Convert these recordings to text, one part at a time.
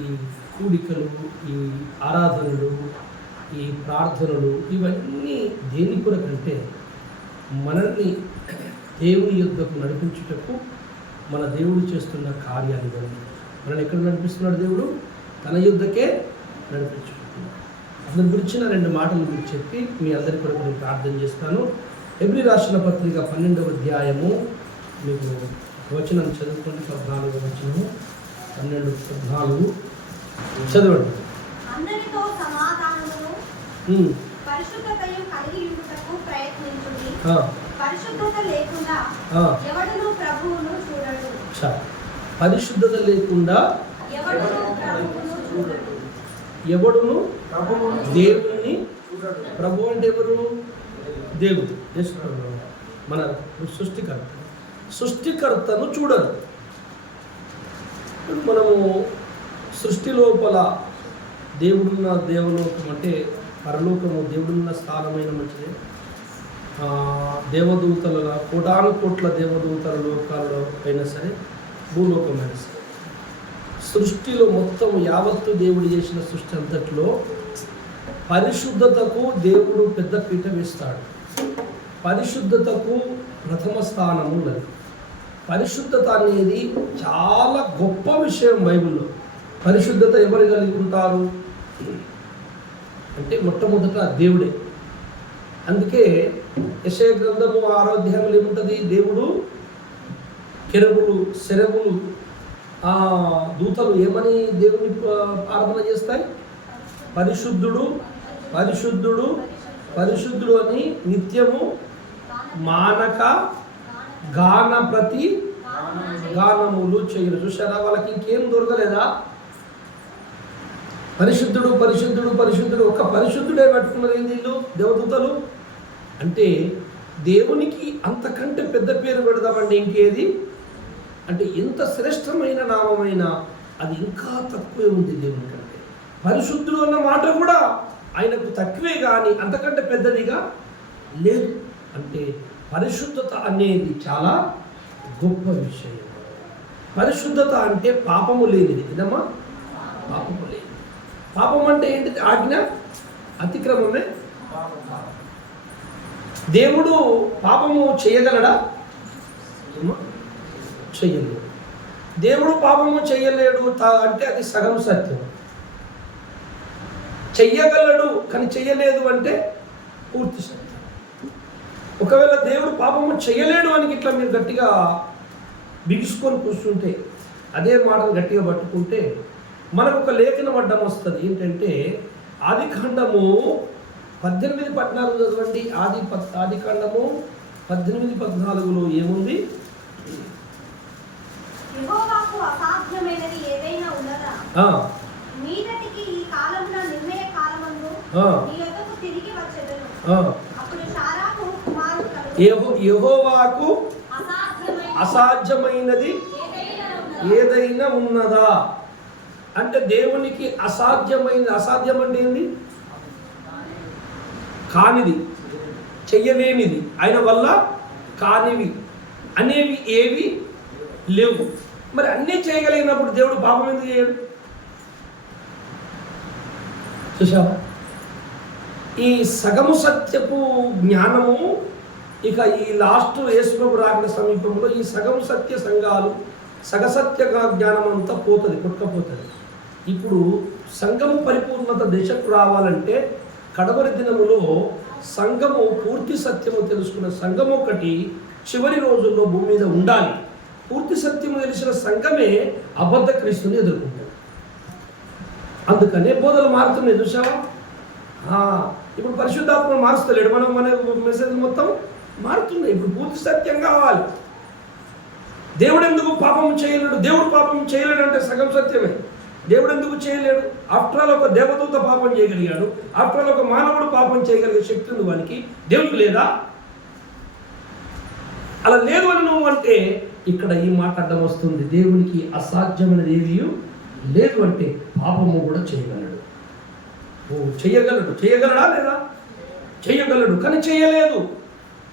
ఈ కూడికలు ఈ ఆరాధనలు ఈ ప్రార్థనలు ఇవన్నీ దేని కొరకంటే మనల్ని దేవుని యుద్ధకు నడిపించుటకు మన దేవుడు చేస్తున్న కార్యాలు. ఇవన్నీ మనల్ని ఎక్కడ నడిపిస్తున్నాడు దేవుడు? తన యుద్ధకే నడిపించుకుంటున్నాడు అందుని గురించిన రెండు మాటలు మీకు చెప్పి మీ అందరి కొరకు నేను ప్రార్థన చేస్తాను. ఎబ్రి రాసిన పత్రిక పన్నెండవ అధ్యాయము. మీకు వచనం చదువుకుంటే పద్నాలుగు వచనము. పన్నెండు పద్నాలుగు. చదవండి. పరిశుద్ధత లేకుండా ఎవడును ప్రభువును చూడడు. చాలు పరిశుద్ధత లేకుండా ఎవడును ప్రభువును చూడడు. ఎవడును ప్రభువు దేవుణ్ణి చూడడు. ప్రభు అంటే ఎవరు? దేవుడు. మన సృష్టికర్త. సృష్టికర్తను చూడరు. మనము సృష్టి లోపల దేవుడున్న దేవలోకం అంటే పరలోకము దేవుడున్న స్థానమైన మంచిది దేవదూతలుగా కోటాను కోట్ల దేవదూతల లోకాల్లో అయినా సరే భూలోకమైనా సరే. సృష్టిలో మొత్తం యావత్తు దేవుడు చేసిన సృష్టి అంతట్లో పరిశుద్ధతకు దేవుడు పెద్ద పీట వేస్తాడు. పరిశుద్ధతకు ప్రథమ స్థానం ఉన్నది. పరిశుద్ధత అనేది చాలా గొప్ప విషయం బైబిల్లో. పరిశుద్ధత ఎవరు కలిగి ఉంటారు అంటే మొట్టమొదట దేవుడే. అందుకే యశయ గ్రంథము ఆరోధ్యంలో ఏముంటుంది? దేవుడు కెరవులు శరవులు దూతలు ఏమని దేవుని ఆరాధన ప్రార్థన చేస్తాయి? పరిశుద్ధుడు పరిశుద్ధుడు పరిశుద్ధుడు అని నిత్యము మానక గాన ప్రతి గానములు చేయరు చూసారా వాళ్ళకి ఇంకేం దొరకలేదా? పరిశుద్ధుడు పరిశుద్ధుడు పరిశుద్ధుడు. ఒక పరిశుద్ధుడే పట్టుకున్నారు ఏంది వీళ్ళు? దేవదూతలు? అంటే దేవునికి అంతకంటే పెద్ద పేరు పెడదామండి ఇంకేది? అంటే ఎంత శ్రేష్టమైన నామమైన అది ఇంకా తక్కువే ఉంది దేవుని కంటే. పరిశుద్ధుడు అన్న మాట కూడా ఆయనకు తక్కువే కానీ అంతకంటే పెద్దదిగా లేదు. అంటే పరిశుద్ధత అనేది చాలా గొప్ప విషయం. పరిశుద్ధత అంటే పాపము లేనిది. ఇదమ్మా పాపము లేనిది. పాపం అంటే ఏంటిది? ఆజ్ఞ? అతిక్రమమే? దేవుడు పాపము చేయగలడా? చెయ్యలేడు దేవుడు పాపము చేయలేడు తా- అంటే అది సగం సత్యం. చెయ్యగలడు కానీ చెయ్యలేదు అంటే పూర్తి సత్యం. ఒకవేళ దేవుడు పాపము చెయ్యలేడు అని ఇట్లా మీరు గట్టిగా బిగుసుకొని కూర్చుంటే అదే మాటను గట్టిగా పట్టుకుంటే మనకు ఒక లేఖనం అడ్డం వస్తుంది. ఏంటంటే ఆది ఖండము పద్దెనిమిది పద్నాలుగు చదవండి. ఆది ఆది ఖండము పద్దెనిమిది పద్నాలుగులో ఏముంది? ఏదైనా మీదటికి ఈ నిర్ణయ కాలమందు తిరిగి వచ్చెదను. యెహోవాకు అసాధ్యమైన అసాధ్యమైనది ఏదైనా ఉన్నదా? ఏదైనా ఉన్నదా అంటే దేవునికి అసాధ్యమైన అసాధ్యం అంటే ఏంది? కానిది చెయ్యలేనిది. ఆయన వల్ల కానివి. అనేవి ఏవి లేవు. మరి అన్నీ చేయగలిగినప్పుడు దేవుడు పాపం ఎందుకు చేయడు? చూసావా ఈ సగము సత్యపు జ్ఞానము ఇక ఈ లాస్ట్ యేసుప్రభు రాకడ సమీపంలో ఈ సగం సత్య సంఘాలు సగసత్య జ్ఞానం అంతా పోతుంది కొట్టుకపోతుంది. ఇప్పుడు సంఘము పరిపూర్ణత దిశకు రావాలంటే కడవరి దినములో సంఘము పూర్తి సత్యము తెలుసుకున్న సంఘం ఒకటి చివరి రోజుల్లో భూమి మీద ఉండాలి. పూర్తి సత్యము తెలిసిన సంఘమే అబద్ధ క్రీస్తుని ఎదుర్కొంటుంది. అందుకనే బోధలు మారుతున్నాయి చూసావా ఇప్పుడు పరిశుద్ధాత్మ మారుస్తలేడు. మనం మన మెసేజ్ మొత్తం మారుతుంది. ఇప్పుడు పూర్తి సత్యం కావాలి. దేవుడు ఎందుకు పాపం చేయలేడు? దేవుడు పాపం చేయలేడు అంటే సగం సత్యమే. దేవుడు ఎందుకు చేయలేడు? ఆఫ్టర్ ఆల్ ఒక దేవదూత పాపం చేయగలిగాడు. ఆఫ్టర్ ఆల్ ఒక మానవుడు పాపం చేయగలిగే శక్తి ఉంది వానికి. దేవుడు లేదా? అలా లేదు అని నువ్వు అంటే ఇక్కడ ఈ మాట అడ్డం వస్తుంది. దేవునికి అసాధ్యమైనది ఏది? లేదు అంటే పాపము కూడా చేయగలడు. ఓ చేయగలడు. చేయగలడా లేదా? చేయగలడు. కానీ చేయలేదు.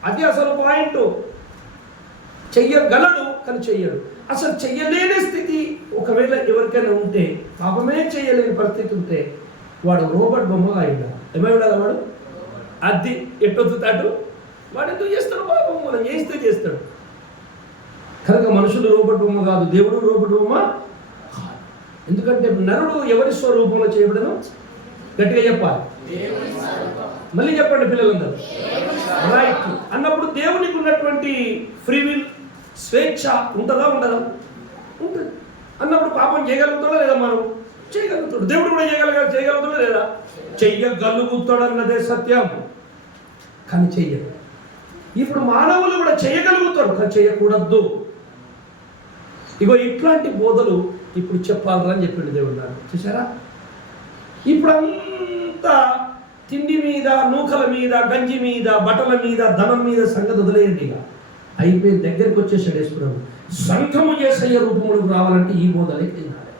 అది అసలు పాయింట్. చెయ్యగలడు కానీ చెయ్యడు. అసలు చెయ్యలేని స్థితి ఒకవేళ ఎవరికైనా ఉంటే పాపమే చేయలేని పరిస్థితి ఉంటే వాడు రోబోట్ బొమ్మగా అయినా ఏమై ఉండాలి వాడు? అది ఎట్టొద్దుతాడు వాడు ఎందుకు చేస్తాడు పాపం మనం చేస్తే చేస్తాడు. కనుక మనుషులు రోబోట్ బొమ్మ కాదు దేవుడు రోబోట్ బొమ్మ కాదు. ఎందుకంటే నరుడు ఎవరి స్వరూపంలో చేయబడను? గట్టిగా చెప్పాలి. మళ్ళీ చెప్పండి పిల్లలందరూ. రైట్ అన్నప్పుడు దేవునికి ఉన్నటువంటి ఫ్రీ విల్ స్వేచ్ఛ ఉంటుందా ఉండదా? ఉంటుంది. అన్నప్పుడు పాపం చేయగలుగుతాడా లేదా మనం? చేయగలుగుతాడు. దేవుడు కూడా చేయగలగా చేయగలుగుతాడా లేదా? చెయ్యగలుగుతాడు అన్నదే సత్యం. కానీ చెయ్యదు ఇప్పుడు మానవులు కూడా చేయగలుగుతారు కానీ చేయకూడదు. ఇగో ఇట్లాంటి బోధలు ఇప్పుడు చెప్పాలని చెప్పిండు దేవుడు నాకు. చూసారా ఇప్పుడు అంతా తిండి మీద నూకల మీద గంజి మీద బట్టల మీద ధనం మీద సంగతి వదిలేయండి ఇక. అయిపోయి దగ్గరికి వచ్చేసాడు యేసుప్రభు. సంఘము చేసయ్య రూపములకు రావాలంటే ఈ బోధలే తినాలి.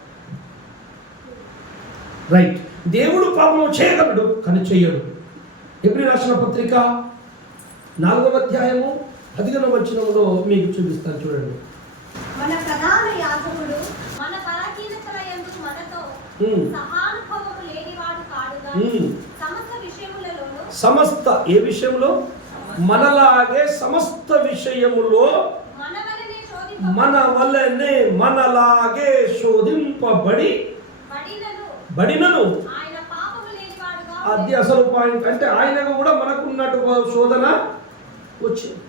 రైట్ దేవుడు పాపము చేయగలడు కానీ చెయ్యడు. ఎప్పుడు రాసిన పత్రిక నాలుగవ అధ్యాయము పదిహేనవ వచనంలో మీకు చూపిస్తాను చూడండి. మన ప్రధాన యాజకుడు మన బలహీనతల యందు మనతో Hmm. సహానుభవము లేనివాడు కాడుగా Hmm. సమస్త ఏ విషయంలో? మనలాగే సమస్త విషయములో మన వల్లనే మనలాగే శోధింపబడి బడినను. అది అసలు పాయింట్ అంటే ఆయనకు కూడా మనకున్నట్టు శోధన వచ్చింది.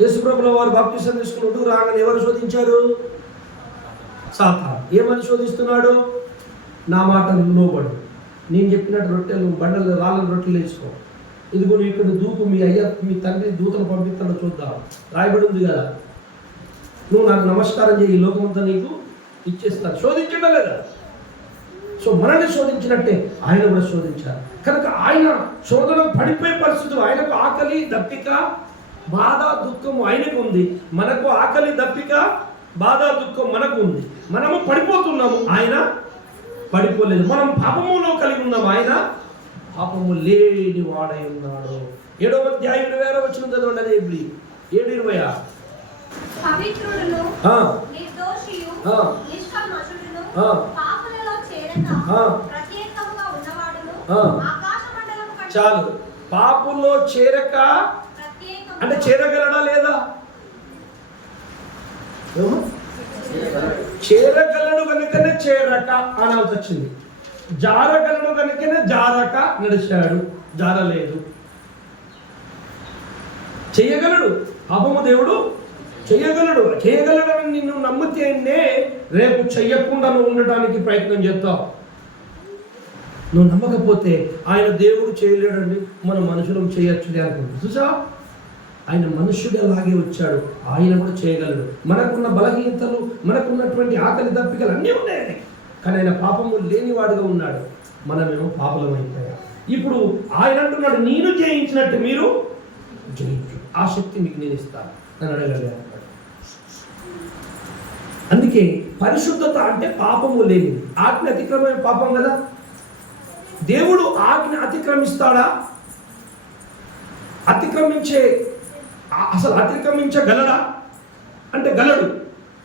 యేసుప్రభుల వారు బాప్తిసం తీసుకున్నట్టు రాగానే ఎవరు శోధించారు? సాతా ఏమని శోధిస్తున్నాడు? నా మాట లోబడు నేను చెప్పినట్టు రొట్టెలు బండలు రాళ్ళ రొట్టెలు వేసుకో. ఇదిగో నువ్వు ఇక్కడ దూకు మీ అయ్య మీ తండ్రి దూతలు పంపిస్తాడో చూద్దాం. రాయబడి ఉంది కదా? నువ్వు నాకు నమస్కారం చేయి లోకమంతా నీకు ఇచ్చేస్తాను శోధించడం లేదా. సో మనల్ని శోధించినట్టే ఆయన కూడా శోధించారు. కనుక ఆయన శోధన పడిపోయే పరిస్థితులు ఆయనకు ఆకలి దప్పిక బాధ దుఃఖము ఆయనకు ఉంది. మనకు ఆకలి దప్పిక బాధ దుఃఖం మనకు ఉంది. మనము పడిపోతున్నాము. ఆయన పడిపోలేదు. మనం పాపములో కలిగి ఉన్నాము ఆయన? పాపము లేని వాడై ఉన్నాడు. ఏడవ అధ్యాయం ఇరవై ఆరో వచ్చిన చదవండి అదే ఇప్పుడు ఏడు ఇరవై చాలు. పాపులో చేరక అంటే చేరగలడా లేదా? చేరగలడు కనుకనే చేరక అనాల్సి వచ్చింది. జారగలడు కనుకనే జారక నడిచాడు. జారలేదు. చేయగలడు. పాపము దేవుడు చేయగలడు. చేయగలడని నిన్ను నమ్మితేనే రేపు చెయ్యకుండా నువ్వు ఉండటానికి ప్రయత్నం చేస్తావు. నువ్వు నమ్మకపోతే ఆయన దేవుడు చేయలేడండి. మన మనుషులం చేయొచ్చులే అనుకుంటుంది చూసా ఆయన మనుష్యుడు అలాగే వచ్చాడు. ఆయన కూడా చేయగలడు. మనకున్న బలహీనతలు మనకున్నటువంటి ఆకలి దప్పికలు అన్నీ ఉన్నాయని. కానీ ఆయన పాపము లేనివాడుగా ఉన్నాడు. మనమేమో పాపలమైపోయా. ఇప్పుడు ఆయన అంటున్నాడు నేను జయించినట్టు మీరు జయించు. ఆ శక్తి మీకు నేను ఇస్తాను. అని అడగలిగాను అందుకే పరిశుద్ధత అంటే పాపము లేనిది ఆజ్ఞ అతిక్రమమైన పాపం కదా? దేవుడు ఆజ్ఞ అతిక్రమిస్తాడా? అతిక్రమించే అసలు అతిక్రమించగలడా? అంటే గలడు.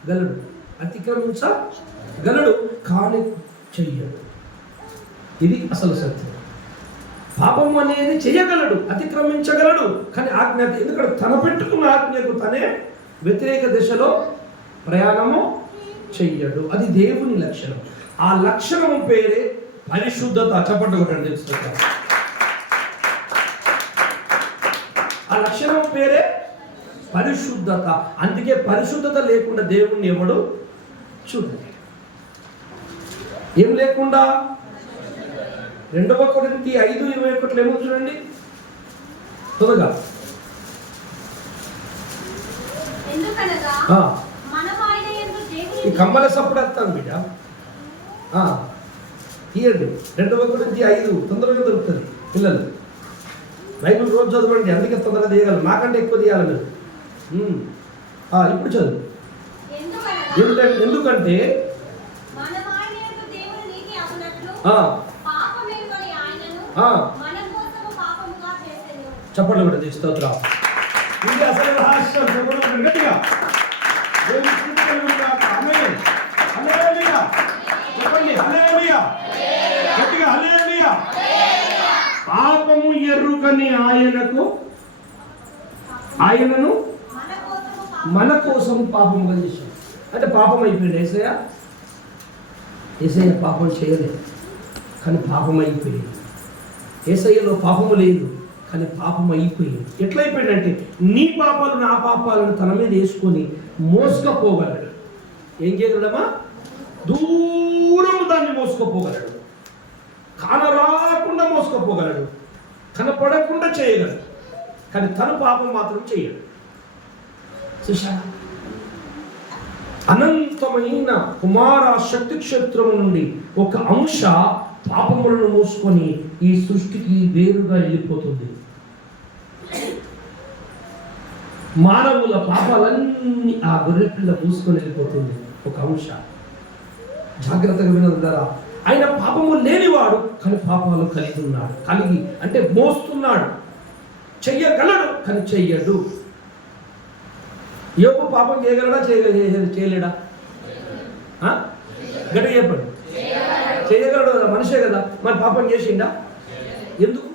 గలడు. అతిక్రమించగలడు కానీ చెయ్యడు. ఇది అసలు సత్యం. పాపం అనేది చేయగలడు అతిక్రమించగలడు. కానీ ఆజ్ఞ ఎందుకంటే తన పెట్టుకున్న ఆజ్ఞకు తనే వ్యతిరేక దిశలో ప్రయాణము చెయ్యడు. అది దేవుని లక్షణం. ఆ లక్షణం పేరే పరిశుద్ధత. చెప్పండి ఒకటి తెలుసుకుంటాం ఆ లక్షణం పేరే పరిశుద్ధత. అందుకే పరిశుద్ధత లేకుండా దేవుణ్ణి ఎవడు చూడండి ఏం లేకుండా? రెండవ కొరింథీ ఐదు ఇరవై ఒకటిలో ఏమో చూడండి? త్వరగా. ఈ కమ్మల సప్పుడు వస్తాను బిడ్డ. తీయండి. రెండవ కొరింథీ ఐదు తొందరగా దొరుకుతుంది పిల్లలు. బైబిల్ రోజు చదవండి అందుకే తొందరగా తీయగలరు? నాకంటే ఎక్కువ తీయాలి మీరు. ఇప్పుడు చదువు. ఎందుకంటే ఎందుకంటే చప్పట్లు కూడా తీసి స్తోత్రం ఇది అసలు రహస్యం చెప్పడం గట్టిగా. ఆయనను మన కోసము కోసం పాపం చేశాడు అంటే పాపం అయిపోయాడు ఏసయ్య? ఏసయ్య పాపం చేయలేదు కానీ పాపం అయిపోయింది. ఏసయ్యలో పాపము లేదు కానీ పాపం అయిపోయింది. ఎట్లయిపోయిందంటే నీ పాపాలు నా పాపాలను తన మీద వేసుకొని మోసుకపోగలడు. ఏం చేయగలడమ్మా దూరం దాన్ని మోసుకపోగలడు. కానరాకుండా మోసుకపోగలడు. కనపడకుండా చేయగలడు. కానీ తన పాపం మాత్రం చేయడు. చూశారా? అనంతమైన కుమార శక్తి క్షేత్రము నుండి ఒక అంశ పాపములను మోసుకొని ఈ సృష్టికి వేరుగా వెళ్ళిపోతుంది. మానవుల పాపాలన్నీ ఆ గొర్రెపిల్ల మూసుకొని వెళ్ళిపోతుంది. ఒక అంశ. జాగ్రత్తగా వినందరా ఆయన పాపము లేనివాడు కానీ పాపాలు కలిగి ఉన్నాడు. కలిగి అంటే మోస్తున్నాడు. చెయ్యగలడు. కానీ చెయ్యడు. యోగు పాపం చేయగలడా? చేయ- చేయలేడా? ఆ? చెప్పండి. చేయగలడు మనిషే కదా? మరి పాపం చేసిండా? ఎందుకు?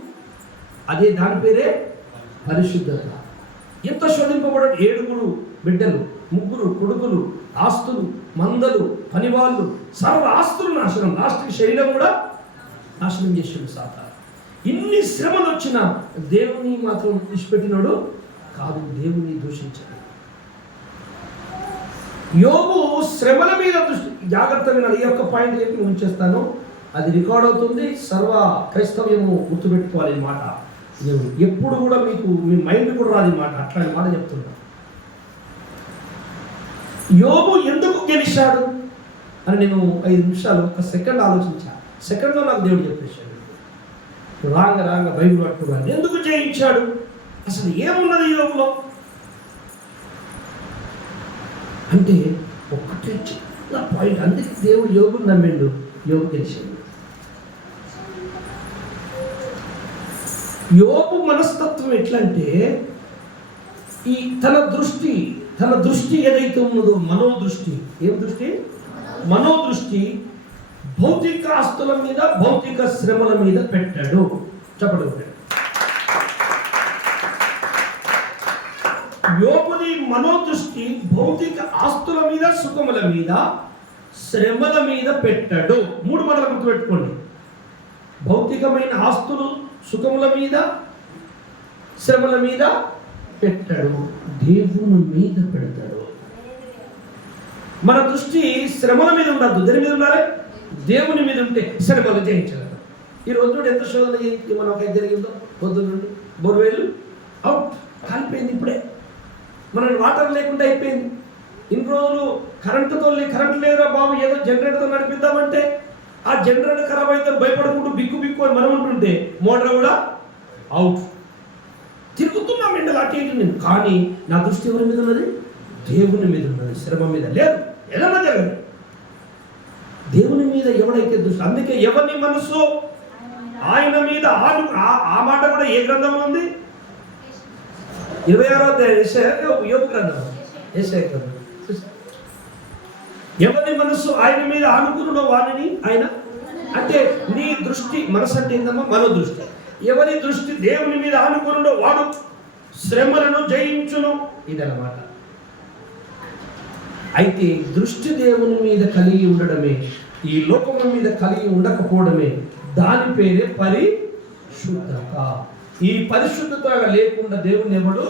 అదే దాని పేరే పరిశుద్ధత. ఎంత శోధింపబడ ఏడుగురు బిడ్డలు ముగ్గురు కొడుకులు ఆస్తులు మందలు పనివాళ్ళు సర్వ ఆస్తులు నాశనం. లాస్ట్కి శరీరం కూడా నాశనం చేసిండు సాత ఇన్ని శ్రమలు వచ్చినా దేవుని మాత్రం విడిచిపెట్టినాడు కాదు దేవుని దూషించాడు. యోగు శ్రమల మీద దృష్టి జాగ్రత్తగా నేను ఈ యొక్క పాయింట్ చెప్పి ఉంచేస్తాను అది రికార్డ్ అవుతుంది. సర్వ క్రైస్తవ్యము గుర్తుపెట్టుకోవాలి మాట. నేను ఎప్పుడు కూడా మీకు మీ మైండ్ కూడా రాదు మాట. అట్లాంటి మాట చెప్తున్నా. యోగు ఎందుకు గెలిచాడు? అని నేను ఐదు నిమిషాలు ఒక సెకండ్ ఆలోచించా. సెకండ్లో నాకు దేవుడు చెప్పేశాడు. రాంగ రాంగ బైబిల్ పట్టుకున్నాడు. ఎందుకు జయించాడు? అసలు ఏమున్నది యోగులో అంటే ఒక్కటే చిన్న పాయింట్ అందుకే దేవుడు యోగుని నమ్మిండు. యోగు గెలిచాడు. యోగు మనస్తత్వం ఎట్లంటే ఈ తన దృష్టి తన దృష్టి ఏదైతే ఉన్నదో మనోదృష్టి. ఏం దృష్టి? మనోదృష్టి. భౌతిక ఆస్తుల మీద భౌతిక శ్రమల మీద పెట్టాడు. చెప్పడం. యోగుని మనోదృష్టి భౌతిక ఆస్తుల మీద సుఖముల మీద శ్రమల మీద పెట్టాడు. మూడు మాటలు గుర్తుపెట్టుకోండి. భౌతికమైన ఆస్తులు సుఖముల మీద శ్రమల మీద పెట్టాడు. దేవుని మీద పెడతాడు. మన దృష్టి శ్రమల మీద ఉండద్దు. దేని మీద ఉండాలి? దేవుని మీద ఉంటే శ్రమలు జయించగలరు ఈ రోజు ఎంత శోధన చేయించి మనం ఒక జరిగిందో? పొద్దున్న నుండి. బొరువేలు? అవుట్. కాలిపోయింది ఇప్పుడే. మనకి వాటర్ లేకుండా అయిపోయింది. ఇన్ని రోజులు కరెంటుతో కరెంటు కరెంట్ లేదురా బాబు. ఏదో జనరేటర్తో నడిపిద్దామంటే ఆ జనరేటర్ ఖరాబ్ అయితే భయపడుకుంటూ బిక్కు బిక్కు అని మనం ఉంటుంటే మోటార్ కూడా అవుట్. తిరుగుతున్నాం ఎండ అటు ఇటు నేను. కానీ నా దృష్టి ఎవరి మీద ఉన్నది? దేవుని మీద ఉన్నది. శ్రమ మీద. లేదు. ఏదన్నా జరగదు. దేవుని మీద ఎవడైతే దృష్టి అందుకే ఎవరిని మనసు ఆయన మీద ఆలు ఆ- ఆ మాట కూడా ఏ గ్రంథం ఉంది? ఇరవై ఆరో యోగ గ్రంథం. ఏసే గ్రంథం ఎవరి మనస్సు ఆయన మీద ఆనుకున్న వారిని ఆయన? అంటే నీ దృష్టి మనసు అంటే ఏందమ్మా? మనో దృష్టి. ఎవరి దృష్టి దేవుని మీద ఆనుకున్నో వాడు శ్రమలను జయించును. ఇదన్నమాట. అయితే దృష్టి దేవుని మీద కలిగి ఉండడమే ఈ లోకము మీద కలిగి ఉండకపోవడమే దాని పేరే పరిశుద్ధత. ఈ పరిశుద్ధత లేకుండా దేవుని ఎవడు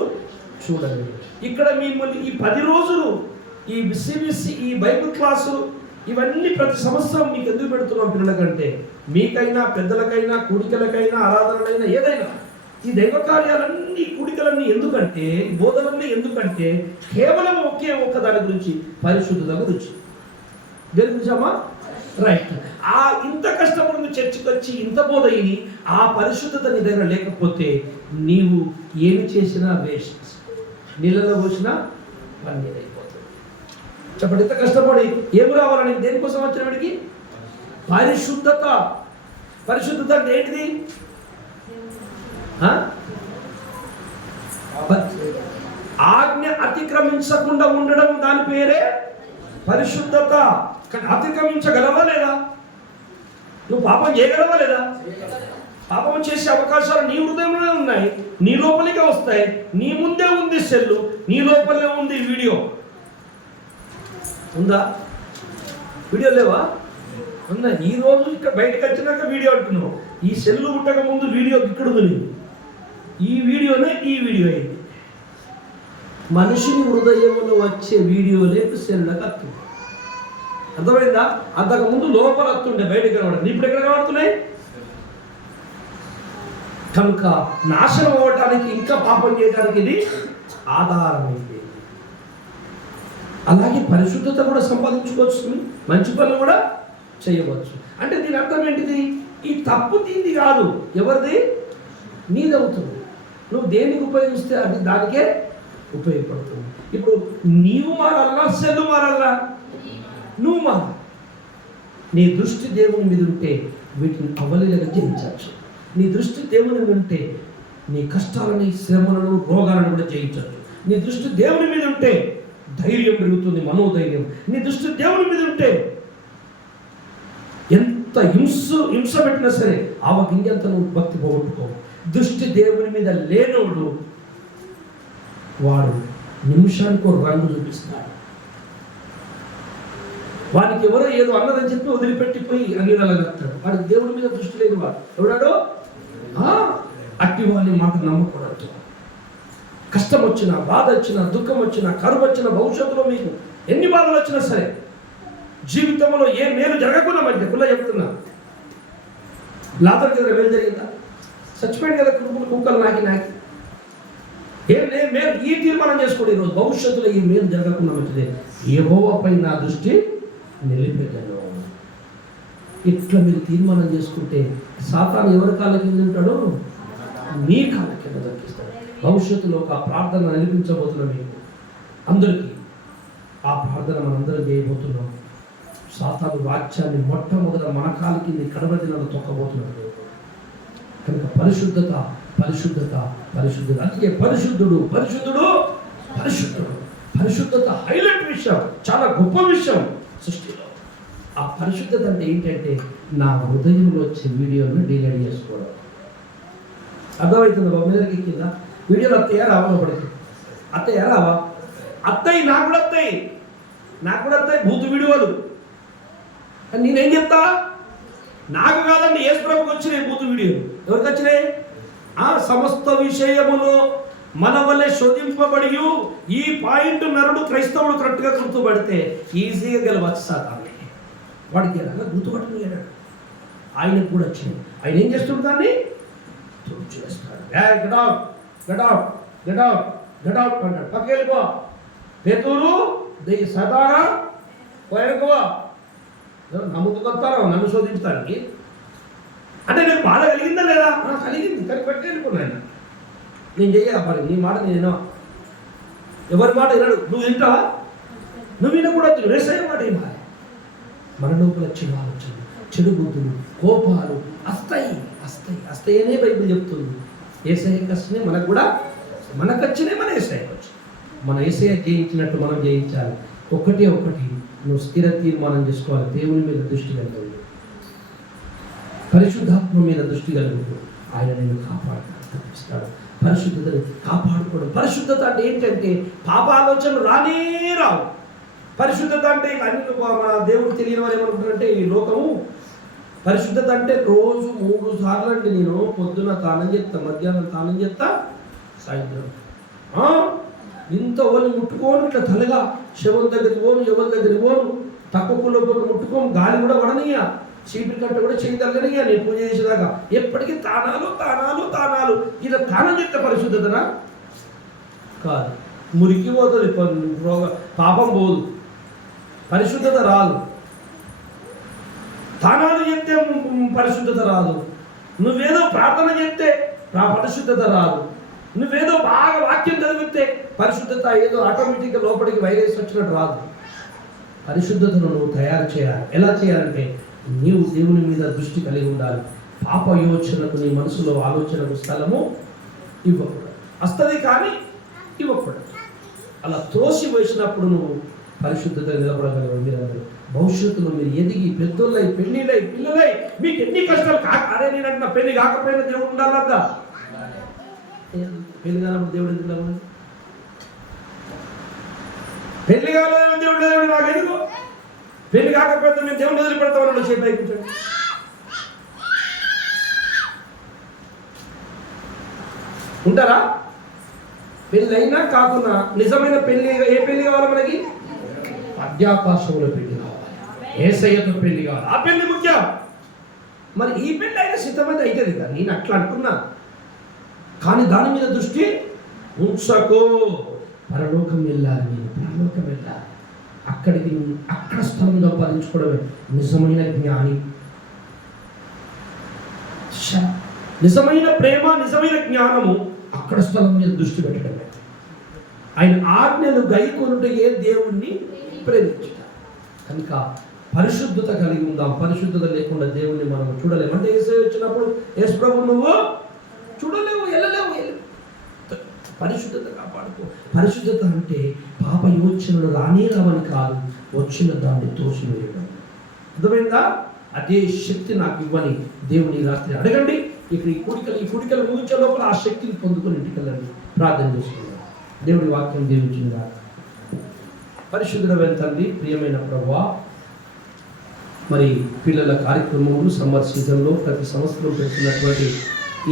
చూడలేదు. ఇక్కడ మిమ్మల్ని ఈ పది రోజులు ఈ సిబిసి ఈ బైబిల్ క్లాసు ఇవన్నీ ప్రతి సంవత్సరం మీకు ఎందుకు పెడుతున్నాం పిల్లలకంటే? మీకైనా పెద్దలకైనా కూడికలకైనా ఆరాధనలైనా ఏదైనా. ఈ దైవ కార్యాలన్నీ కూడికలన్నీ ఎందుకంటే ఈ బోధనలన్నీ ఎందుకంటే కేవలం ఒకే ఒక్క దాని గురించి పరిశుద్ధత గురించి. దేని గురించమ్మా రైట్ ఆ ఇంత కష్టపడి నువ్వు వచ్చి ఇంత బోధ ఆ పరిశుద్ధత నీ దగ్గర లేకపోతే నీవు ఏమి చేసినా వేస్ట్ నీళ్ళలో పోసినా పన్నీర్ అయిపోతుంది. చెప్పండి ఇంత కష్టపడి ఏం రావాలని? దేనికోసం వచ్చిన వాడికి? పరిశుద్ధత. పరిశుద్ధత అంటే ఏంటిది? ఆజ్ఞ అతిక్రమించకుండా ఉండడం దాని పేరే పరిశుద్ధత. కానీ అతిక్రమించగలవా లేదా? నువ్వు పాపం చేయగలవా లేదా? పాపం చేసే అవకాశాలు నీ హృదయంలోనే ఉన్నాయి నీ లోపలికే వస్తాయి నీ ముందే ఉంది సెల్లు నీ లోపలే ఉంది వీడియో. ఉందా? వీడియో లేవా? ఉందా? ఈ రోజు ఇక్కడ బయటకు వచ్చినాక వీడియో అంటున్నావు. ఈ సెల్లు ఉండక ముందు వీడియో ఇక్కడ ఉంది నీకు. ఈ వీడియోనే ఈ వీడియో అయింది మనిషిని హృదయంలో వచ్చే వీడియోలే సెల్లకు అత్తుంది అర్థమైందా? అంతకు ముందు లోపల అత్తుండే బయటకు కనబడింది ఇప్పుడు ఎక్కడ కనబడుతున్నాయి? కనుక నాశనం అవ్వటానికి ఇంకా పాపం చేయడానికి ఇది ఆధారమైంది అలాగే పరిశుద్ధత కూడా సంపాదించుకోవచ్చు. మంచి పనులు కూడా చేయవచ్చు. అంటే దీని అర్థం ఏంటిది? ఈ తప్పు దీన్ని కాదు. ఎవరిది? నీదవుతుంది. నువ్వు దేనికి ఉపయోగిస్తే అది దానికే ఉపయోగపడుతుంది. ఇప్పుడు నీవు మారాలా సెల్లు మారాలా నువ్వు మార నీ దృష్టి దేవుని మీద ఉంటే వీటిని అవలీలగా జయించవచ్చు. నీ దృష్టి దేవుని మీద ఉంటే నీ కష్టాలని శ్రమలను రోగాలను కూడా జయించవచ్చు. నీ దృష్టి దేవుని మీద ఉంటే ధైర్యం పెరుగుతుంది మనోధైర్యం. నీ దృష్టి దేవుని మీద ఉంటే ఎంత హింస హింస పెట్టినా సరే ఆవ గింజంత నువ్వు భక్తి పోగొట్టుకోవు. దృష్టి దేవుని మీద లేనోడు వాడు నిమిషానికి ఒక రంగు చూపిస్తాడు. వానికి ఎవరో ఏదో అన్నదని చెప్పి వదిలిపెట్టిపోయి అన్ని నెలగలుగుతాడు వాడికి దేవుడి మీద దృష్టి లేదు వాడు. ఎవడాడు? ఆ, అట్టి వాడిని మాట నమ్మకూడదు. కష్టం వచ్చినా బాధ వచ్చినా దుఃఖం వచ్చినా కరువు వచ్చినా భవిష్యత్తులో మీకు ఎన్ని బాధలు వచ్చినా సరే జీవితంలో ఏ మేలు జరగకుండా మంచి కుల్ల చెప్తున్నా. లాతర్ దగ్గర మేలు జరిగిందా? చచ్చిపోయాడు కదా కుటుంబం కుక్కలు నాకి నాకి. ఏం లేదు మేము ఈ తీర్మానం చేసుకోండి ఈరోజు. భవిష్యత్తులో ఈ మేలు జరగకుండా వచ్చింది ఏవోపై నా దృష్టి నిలిపెట్టాను ఇట్లా మీరు తీర్మానం చేసుకుంటే సాతాను ఎవరి కాళ్ళ కింద ఉంటాడో? మీ కాళ్ళ కింద దక్కిస్తాడు. భవిష్యత్తులో ఒక ప్రార్థన నిలిపించబోతున్నాం మేము. అందరికీ ఆ ప్రార్థన మనందరం చేయబోతున్నాం. సాతాను వాక్యాన్ని మొట్టమొదట మన కాళ్ళ కింద కడబడిన తొక్కబోతున్నాడు. కనుక పరిశుద్ధత పరిశుద్ధత పరిశుద్ధత. అందుకే పరిశుద్ధుడు పరిశుద్ధుడు పరిశుద్ధుడు. పరిశుద్ధత హైలైట్ విషయం చాలా గొప్ప విషయం సృష్టిలో. ఆ పరిశుద్ధత అంటే ఏంటంటే నా హృదయంలో వచ్చే వీడియోను డిలీట్ చేసుకోవడం. అర్థమవుతుంది బాబు? మీదకి కింద వీడియోలు అత్తయ్య రావడం పడితే అత్తయ్య రావా అత్తయ్య నాకు కూడా అత్తయ్య. నాకు కూడా అత్తయ్య భూతు వీడియోలు. నేనేం చెప్తా? నాకు కాదండి యేసు ప్రభుకి వచ్చినాయి బూతు వీడియో. ఎవరికి వచ్చినాయి? ఆ సమస్త విషయములో మన వల్లే శోధింపబడి ఈ పాయింట్ నరుడు క్రైస్తవుడు కరెక్ట్గా గుర్తుపడితే ఈజీగా గెలవచ్చు సాధారణ వాడికి ఎలా గుర్తుపట్టలేడు ఆయనకు కూడా వచ్చింది ఆయన ఏం చేస్తున్నాడు దాన్ని? చేస్తాడు. గడౌట్ గడౌట్ గడౌట్ గడౌట్ అంటాడు పక్క వెళ్ళిపో. పేతూరు సదారా పోయనుకోవా నమ్ముకొస్తారా నన్ను శోధించడానికి? అంటే నేను బాధ కలిగిందా లేదా? కలిగింది. కానీ పెట్టి నేను. చెయ్యాలి పని నీ మాట నేను వినవా? ఎవరి మాట వినడు. నువ్వు వింటావా? నువ్వు వినకూడదు. వేసే మాట వినాలి. మన లోపల చెడు. ఆలోచన చెడు బుద్ధులు కోపాలు అస్తాయి అస్తాయి అస్తాయి అనే బైబిల్ చెప్తుంది. ఏసఐకి వస్తున్నాయి మనకు కూడా మనకు వచ్చినాయి మన ఏసఐకి వచ్చి మన ఏసఐ జయించినట్టు మనం జయించాలి. ఒకటే ఒకటి. నువ్వు స్థిర తీర్మానం చేసుకోవాలి. దేవుని మీద దృష్టి కలిగి పరిశుద్ధాత్మ మీద దృష్టి కలుగుతూ ఆయన నేను కాపాడుతాడు తప్పిస్తాడు. పరిశుద్ధతని కాపాడుకోవడం. పరిశుద్ధత అంటే ఏంటంటే పాప ఆలోచనలు రానే రావు. పరిశుద్ధత అంటే అన్ని మన దేవుడు తెలియని వారు ఏమనుకుంటారంటే ఈ లోకము పరిశుద్ధత అంటే రోజు మూడు సార్లు అంటే నేను పొద్దున తానం చేస్తా మధ్యాహ్నం తానం చేస్తా సాయంత్రం. ఇంత ఓని ముట్టుకోను ఇట్లా తలగా శవం దగ్గరికి పోను ఎవరి దగ్గరికి పోను తక్కువ లోపల ముట్టుకోను గాలి కూడా పడనీయ చీపిరి కట్ట కూడా చేయగలగనియా నేను పూజ చేసేదాకా. ఎప్పటికీ తానాలు తానాలు తానాలు. ఇలా తానం చెప్తే పరిశుద్ధతనా? కాదు. మురికి పోతుంది రోగ పాపం పోదు. పరిశుద్ధత రాదు. తానాలు చెప్తే పరిశుద్ధత రాదు. నువ్వేదో ప్రార్థన చేస్తే పరిశుద్ధత రాదు. నువ్వేదో బాగా వాక్యం చదివితే పరిశుద్ధత ఏదో ఆటోమేటిక్గా లోపలికి వైరస్ వచ్చినట్టు రాదు. పరిశుద్ధతను నువ్వు తయారు చేయాలి. ఎలా చేయాలంటే నీవు దేవుని మీద దృష్టి కలిగి ఉండాలి. పాప యోచనకు నీ మనసులో ఆలోచనకు స్థలము ఇవ్వకూడదు. వస్తుంది కానీ ఇవ్వకూడదు. అలా తోసి వేసినప్పుడు నువ్వు పరిశుద్ధత నిలబడగలవు. మీరు భవిష్యత్తులో మీరు ఎదిగి పెద్దోళ్ళై పెళ్ళిళ్ళై పిల్లలై మీకు ఎన్ని కష్టాలు కాక అరే నేను పెళ్ళి కాకపోయినా దేవుడు ఉండాలద్దా పెళ్ళి కానప్పుడు దేవుడు ఎందుకు ఉండాలి? పెళ్ళి కాలేదని దేవుడు దేవుడు నాకు ఎందుకు? పెళ్ళి కాకపోతే మేము దేవుడు వదిలిపెడతామని చేతి అయిపోతాడు ఉంటారా? పెళ్ళి అయినా కాకున్నా నిజమైన పెళ్ళి ఏ పెళ్ళి కావాలి మనకి? అధ్యాకాశంలో పెళ్ళి కావాలి. ఏసయ్యతో పెళ్ళి కావాలి. ఆ పెళ్ళి ముఖ్యం. మరి ఈ పెళ్ళి అయినా సిద్ధమైతే అవుతుంది కదా. నేను అట్లా అనుకున్నాను కానీ దాని మీద దృష్టి ఉంచకు. పరలోకం వెళ్ళాలి నేను పరలోకం వెళ్ళాలి. అక్కడికి నువ్వు అక్కడ స్థలం సంపాదించుకోవడమే నిజమైన జ్ఞాని. నిజమైన ప్రేమ నిజమైన జ్ఞానము అక్కడ స్థలం మీద దృష్టి పెట్టడమే. ఆయన ఆజ్ఞలు గైకొనుట ఏ దేవుణ్ణి ప్రేమించుట. కనుక పరిశుద్ధత కలిగి ఉందాం. పరిశుద్ధత లేకుండా దేవుణ్ణి మనం చూడలేము అంటే ఏసే వచ్చినప్పుడు ఏసు ప్రభు నువ్వు చూడలేవు. పరిశుద్ధత కాపాడుకో. పరిశుద్ధత అంటే పాప యోచనలు రానే రావని కాదు వచ్చిన దాన్ని తోసివేయడం. అర్థమైందా? అదే శక్తి నాకు ఇవ్వని దేవుని రాత్రి అడగండి. ఇక్కడ ఈ కుడికలు ఈ కుడికలు ముగించే లోపల ఆ శక్తిని పొందుకొని ఇంటికి ప్రార్థన చేసుకుందాం. దేవుడి వాక్యం దీవించిందా పరిశుద్ధుడమైన తండ్రి ప్రియమైన ప్రభా మరి పిల్లల కార్యక్రమములు సమ్మర్ సీజన్లో ప్రతి సంవత్సరం పెట్టినటువంటి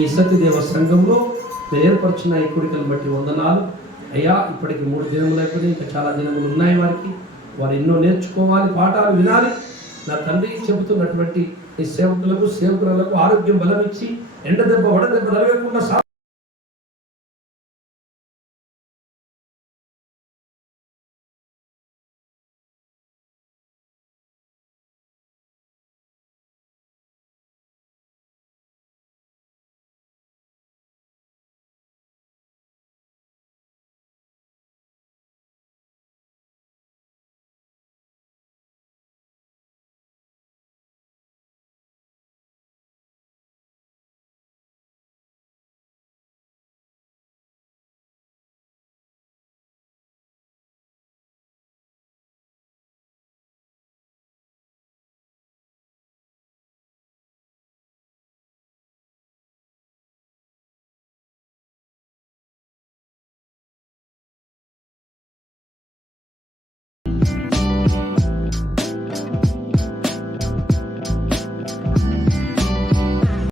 ఈ సత్యదేవ సంఘంలో మీరు ఏర్పరిచిన ఈ కోరికలను బట్టి వందనాలు. అయ్యా ఇప్పటికి మూడు దినములు అయిపోయినాయి. ఇంకా చాలా దినములు ఉన్నాయి వారికి. వారు ఎన్నో నేర్చుకోవాలి పాఠాలు వినాలి. నా తండ్రి చెబుతున్నటువంటి ఈ సేవకులకు సేవకులకు ఆరోగ్యం బలం ఇచ్చి ఎండ దెబ్బ వడ దెబ్బ